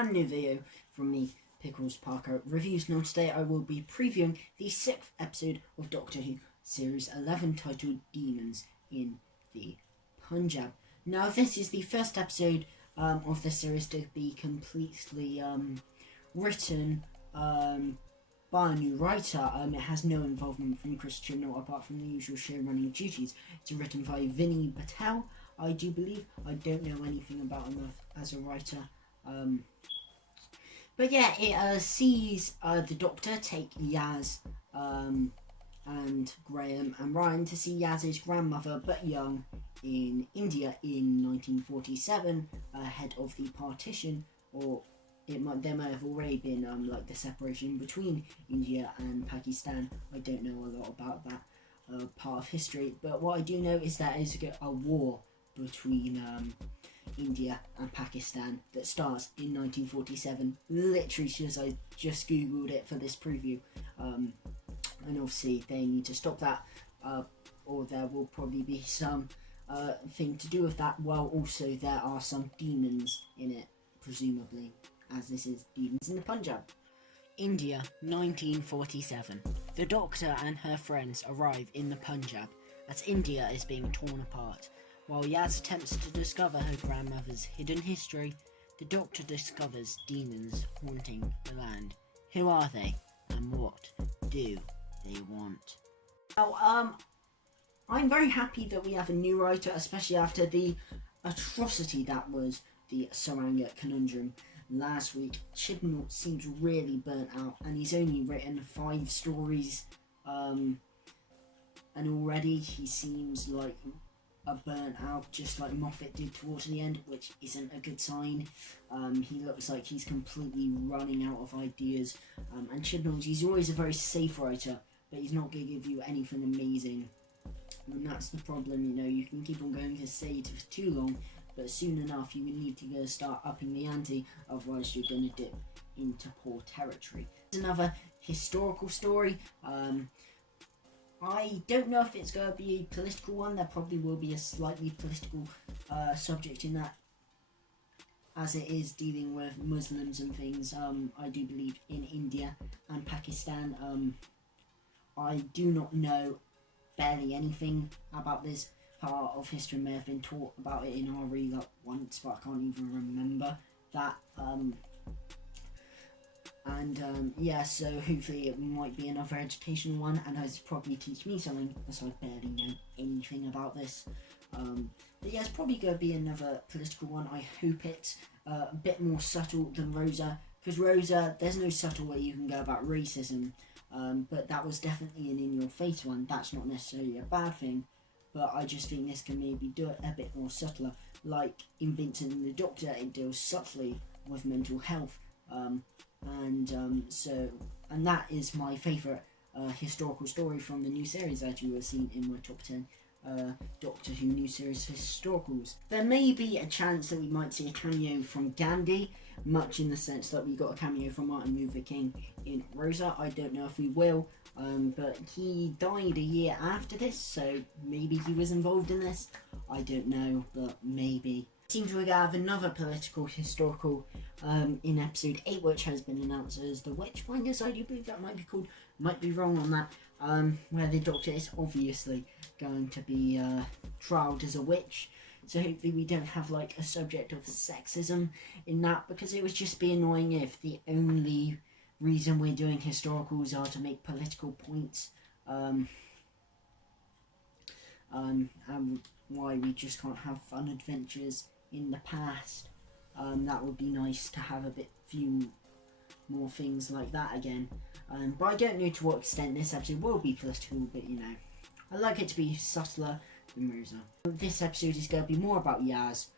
brand new video from me, Pickles Parker Reviews. Now today I will be previewing the 6th episode of Doctor Who Series 11 titled Demons in the Punjab. Now this is the first episode of the series to be completely written by a new writer. It has no involvement from Chris Chibnall apart from the usual show-running duties. It's written by Vinny Patel, I do believe. I don't know anything about him as a writer. But yeah, it sees the Doctor take Yaz and Graham and Ryan to see Yaz's grandmother, but young, in India in 1947, ahead of the partition, or there might have already been like the separation between India and Pakistan. I don't know a lot about that part of history, but what I do know is that is a war between India and Pakistan that starts in 1947, literally as I just googled it for this preview, and obviously they need to stop that, or there will probably be some thing to do with that, while also there are some demons in it, presumably, as this is Demons in the Punjab. India, 1947. The Doctor and her friends arrive in the Punjab as India is being torn apart. While Yaz attempts to discover her grandmother's hidden history, the Doctor discovers demons haunting the land. Who are they, and what do they want? Now, I'm very happy that we have a new writer, especially after the atrocity that was the Saranga conundrum last week. Chibnall seems really burnt out, and he's only written 5 stories, and already he seems like burnt out, just like Moffat did towards the end, which isn't a good sign. He looks like he's completely running out of ideas, and Chibnall, he's always a very safe writer, but he's not going to give you anything amazing, and that's the problem. You know, you can keep on going to say it for too long, but soon enough you need to go start upping the ante, otherwise you're going to dip into poor territory. There's another historical story. I don't know if it's going to be a political one. There probably will be a slightly political subject in that, as it is dealing with Muslims and things, I do believe, in India and Pakistan. I do not know barely anything about this part of history. May have been taught about it in RE like once, but I can't even remember that. Yeah, so hopefully it might be another educational one, and it's probably teach me something, as I barely know anything about this. But yeah, it's probably going to be another political one. I hope it's a bit more subtle than Rosa, because Rosa, there's no subtle way you can go about racism, but that was definitely an in-your-face one. That's not necessarily a bad thing, but I just think this can maybe do it a bit more subtler. Like in Vincent and the Doctor, it deals subtly with mental health, and that is my favourite historical story from the new series that you have seen in my top 10 Doctor Who new series historicals. There may be a chance that we might see a cameo from Gandhi, much in the sense that we got a cameo from Martin Luther King in Rosa. I don't know if we will, but he died a year after this, so maybe he was involved in this. I don't know, but maybe. Seem to have another political historical in episode 8, which has been announced as the Witchfinders, I do believe that might be called. Might be wrong on that, where the Doctor is obviously going to be trialed as a witch. So hopefully we don't have like a subject of sexism in that, because it would just be annoying if the only reason we're doing historicals are to make political points, and why we just can't have fun adventures in the past. That would be nice to have a few more things like that again. But I don't know to what extent this episode will be political, but you know, I like it to be subtler than Rosa. This episode is going to be more about Yaz,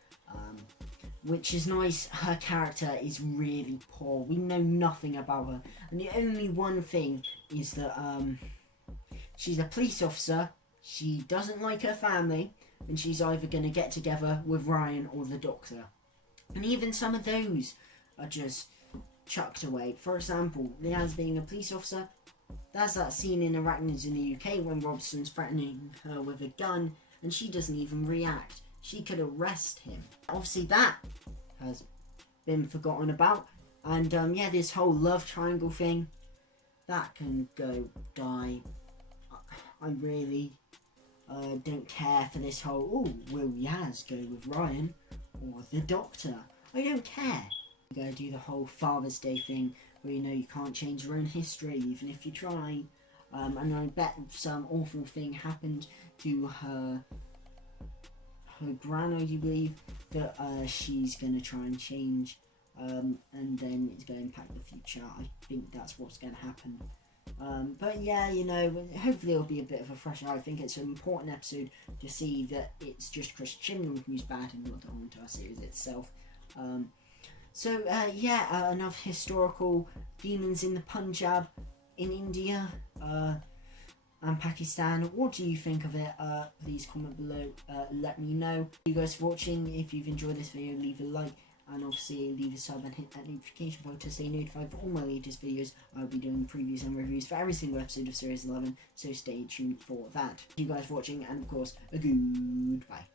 which is nice. Her character is really poor. We know nothing about her, and the only one thing is that she's a police officer. She doesn't like her family, and she's either going to get together with Ryan or the Doctor. And even some of those are just chucked away. For example, Yaz being a police officer, there's that scene in Arachnids in the UK when Robson's threatening her with a gun, and she doesn't even react. She could arrest him. Obviously that has been forgotten about. And yeah, this whole love triangle thing, that can go die. I really don't care for this whole, oh, will Yaz go with Ryan or the Doctor? I don't care. You're going to do the whole Father's Day thing where you can't change your own history even if you try. And I bet some awful thing happened to her gran, I do believe, that she's going to try and change, and then it's going to impact the future. I think that's what's going to happen. But yeah, hopefully it'll be a bit of a fresh eye. I think it's an important episode to see that it's just Chris Chibnall who's bad and not the whole entire series itself. Yeah, enough historical demons in the Punjab in India and Pakistan. What do you think of it? Please comment below, let me know. Thank you guys for watching. If you've enjoyed this video, leave a like, and obviously leave a sub and hit that notification bell to stay notified for all my latest videos. I'll be doing previews and reviews for every single episode of Series 11, so stay tuned for that. Thank you guys for watching, and of course, a goodbye.